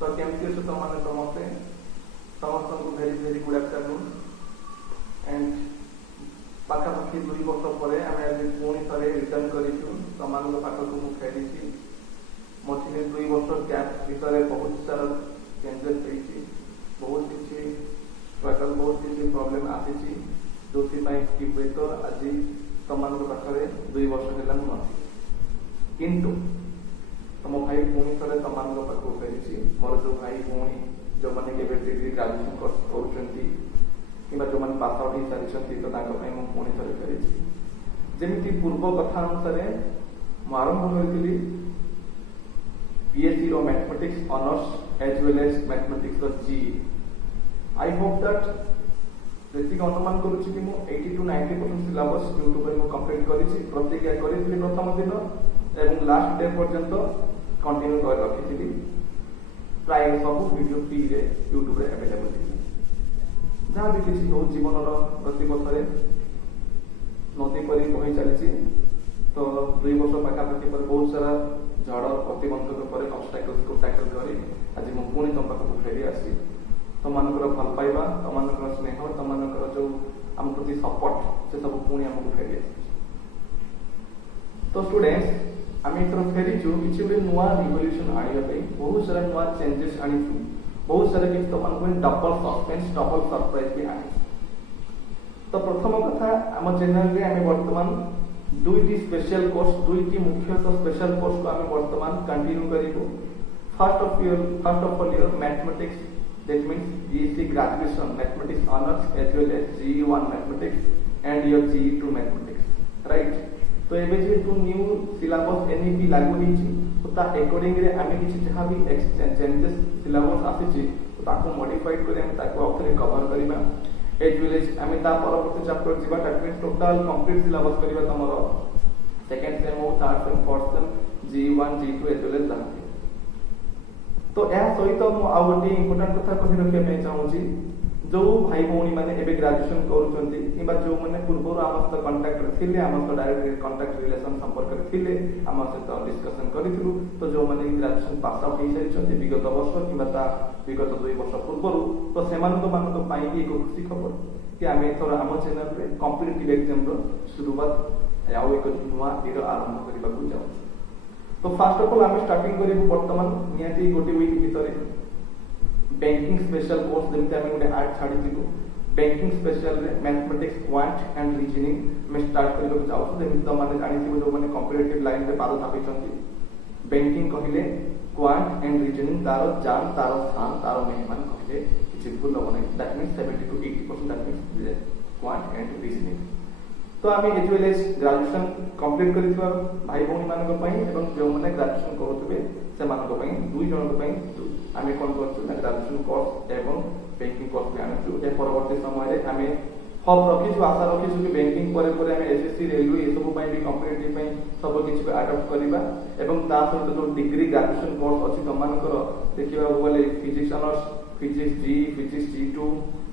तो केमती अच्छे तो मैंने समस्ते समस्त को very very good afternoon and पाखापाखि 2 वर्ष पर आम आज पुणी थे रिटर्न कर पाखक मु फेरी मझे 2 वर्ष गैप भितर बहुत सारा चेंजेस होती बहुत किसी स्ट्रगल बहुत किसी प्रोब्लेम आसी जो कि हुए तो आज तुम पाखे 2 वर्ष है मुझे किंतु तुम भाई पुणी थे तुम पाखक फेरी मोर जो भाई भौणी जो मैंने डिग्री ग्रेजुएशन कर जो मैंने पास आउट हो सारी तो पुणी थे फेरी जमी पूर्व कथा अनुसार मुझे आरंभ करी बीएससी रो mathematics honours as well as mathematics रो जी आई होप दैट जैसे अनुमान करुच्ची कि 80 to 90% सिलेबस यूट्यूब में कंप्लीट करी प्रतिज्ञा करी प्रथम दिन एवं लास्ट डे पर्यंत कंटिन्यू कर रखी प्राय सब वीडियो फ्री रे यूट्यूब रे अवेलेबल थी जहाँ भी किसी हो जीवन गतिपथ नदी पर बही चली तो 2 वर्ष पाखापाखि पर बहुत सारा झड़ प्रतिबंधक पर ऑब्स्टैकल्स को टैकल करी आज मु पुणी तुम पाखक फेरी आसी तुम भल पाइबा तुम स्नेह तुम जो आम प्रति सपोर्ट से सब पुणी आमको फेरी आस तो स्टूडेंट्स आम एथर फेरीचु किसी गोटे नुआ रिवोल्यूशन आने बहुत सारा नुआ चेंजेस आनीचु बहुत सारा किसी तुमको डबल सस्पेंस डबल सरप्राइज भी आनी तो प्रथम कथा आम चैनल रे आम वर्तमान 2टी स्पेशल कोर्स 2टी मुख्यतः स्पेशल कोर्स को आम वर्तमान कंटिन्यू करिवु first of all your mathematics that means BSc graduation mathematics honours as well as GE1 mathematics and your GE2 mathematics right तो एबे जेतु न्यू सिलेबस एनईपी लागू होईची तो ता अकॉर्डिंग रे आमे किछि जहां भी चेंजेस सिलेबस आसीची तो ताको मॉडिफाइड करे हम ताको आउथरे कवर करिबा एज वेल एज आमे ता परवर्ती चैप्टर जिबा that means total complete syllabus करिबा तमरो सेकंड सेम हो third same fourth same GE1 GE2 as well as दा तो या सहित मु आ गोटे इंपोर्टेंट कथा कहि रखिया पे चाहूची जो भाई भौणी माने एबे ग्रेजुएशन करूचंती किबा जो माने पूर्व आम सहित कांटेक्ट थिले आम सहित डायरेक्ट कांटेक्ट रिलेशन संपर्क थिले आम सहित डिस्कशन करिथिलु तो जो माने ग्रेजुएशन पास आउट हो सारिचंती विगत वर्ष किबा ता विगत 2 वर्ष पूर्व तो सेमानक मानक पाई एक खुशी खबर कि आम एथर आम चैनल रे कॉम्पिटिटिव एग्जाम रो शुरुआत याव एक नुवा एर आरंभ करबा को जाउ तो फर्स्ट ऑफ ऑल आम स्टार्टिंग करिबु वर्तमान नियाती गोटे वीक भितरे बैंकिंग स्पेशल कोर्स जमिते आमे गोटे आर्ट छाड़ी दिलु बैंकिंग स्पेशल रे मैथमेटिक्स क्वांट एंड रीजनिंग में स्टार्ट करबा चाहू जमिते तो माने जानि थिबो जो माने कॉम्पिटिटिव लाइन रे पार थापिचंती बैंकिंग कहिले क्वांट एंड रीजनिंग तारो जान तारो स्थान तारो मेहमान कहिले किछि भूल हो नै that means 70 to 80% that means quant and reasoning तो आमे as well as graduation complete करितबा भाई भौणी मानक पई एवं जो माने ग्रेजुएशन करूतबे से मानक पई दुई जन पई आमे कोन करछु ना ग्रेजुएशन कोर्स एवं बैंकिंग कोर्स भी आनछु ए परवर्ती समय रे आमे होप रखिछु आशा रखिछु कि बैंकिंग परे परे आमे एसएससी रेलवे ए सब पई भी कॉम्पिटिटिव पई सब किछि अडॉप्ट करिबा एवं ता सहित जो डिग्री ग्रेजुएशन कोर्स अछि तमानकर देखिबा बोले physics honours physics G physics G2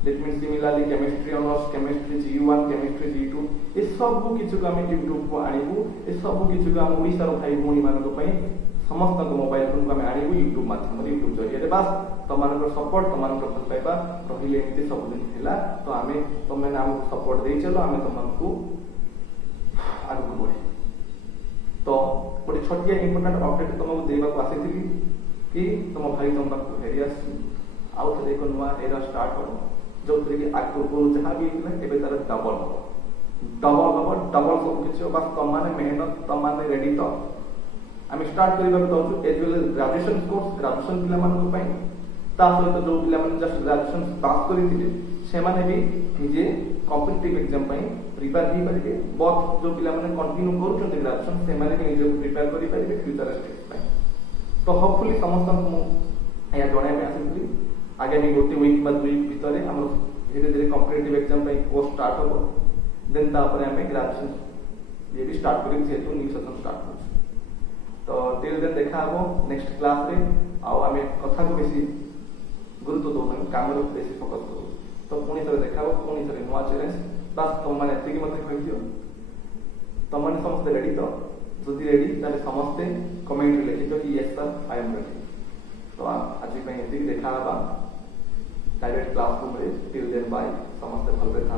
that means similarly chemistry honours chemistry GE1 chemistry GE2 ए सब किछु को आमे YouTube को आनिबु ए सब किछु को हम ओडिसा रो भाई भौणी मानक पई समस्त मोबाइल फोन को आमे आनिबु YouTube माध्यम रे YouTube जरिया रे बस तमानकर सपोर्ट तमानकर भल पाइबा रहिले एमती सब दिन थिला तो आमे तमे नाम सपोर्ट देई चलो आमे तमनको आगु बढ़ी तो गोटे छोटिया इंपोर्टेंट अपडेट तुमको देबा को आसीथिली कि तुम भाई तुम पाखु फेरी आसी आउ थे देखो नुआ एरा स्टार्ट हो जो कि आगु को जहां भी इतने एबे तार डबल सब किछ बस तुम माने मेहनत तुम माने रेडी तो आम स्टार्ट करबा चाहूँ as well as graduation course graduation पिला मानक पई ता सहित जो पिला माने जस्ट ग्रेजुएशन पास करिथिले से माने भी निजे कॉम्पिटिटिव एग्जाम पई प्रिपेयर ही परिबे बट जो पिला माने कंटिन्यू करूछन ग्रेजुएशन से माने निजे प्रिपेयर करि परिबे फ्यूचर स्टेज पई तो होपफुली समस्त मु या जणाय में आसिली आगामी गोटे वीक बाद 2 वीक भितर हम धीरे धीरे कॉम्पिटिटिव एग्जाम पई कोर्स स्टार्ट हो देन तापर हमें ग्रेजुएशन ये भी स्टार्ट करी जेतु न्यू सेशन स्टार्ट हो तो टिल देन देखा हो नेक्स्ट क्लास रे आ हमें कथा को बेसी गुरुत्व दो काम रो बेसी फोकस करू तो पुणी थरे देखा हो पुणी थरे नुआ चैलेंज बस तुम माने एतिकी मते कहि दियो तुम माने समस्त रेडी तो जदि रेडी ताले समस्त कमेंट रे लिखितो कि yes sir I am ready तो आज एति देखा डायरेक्ट क्लासरूम रे टिल देन बाय समस्त भलरे था।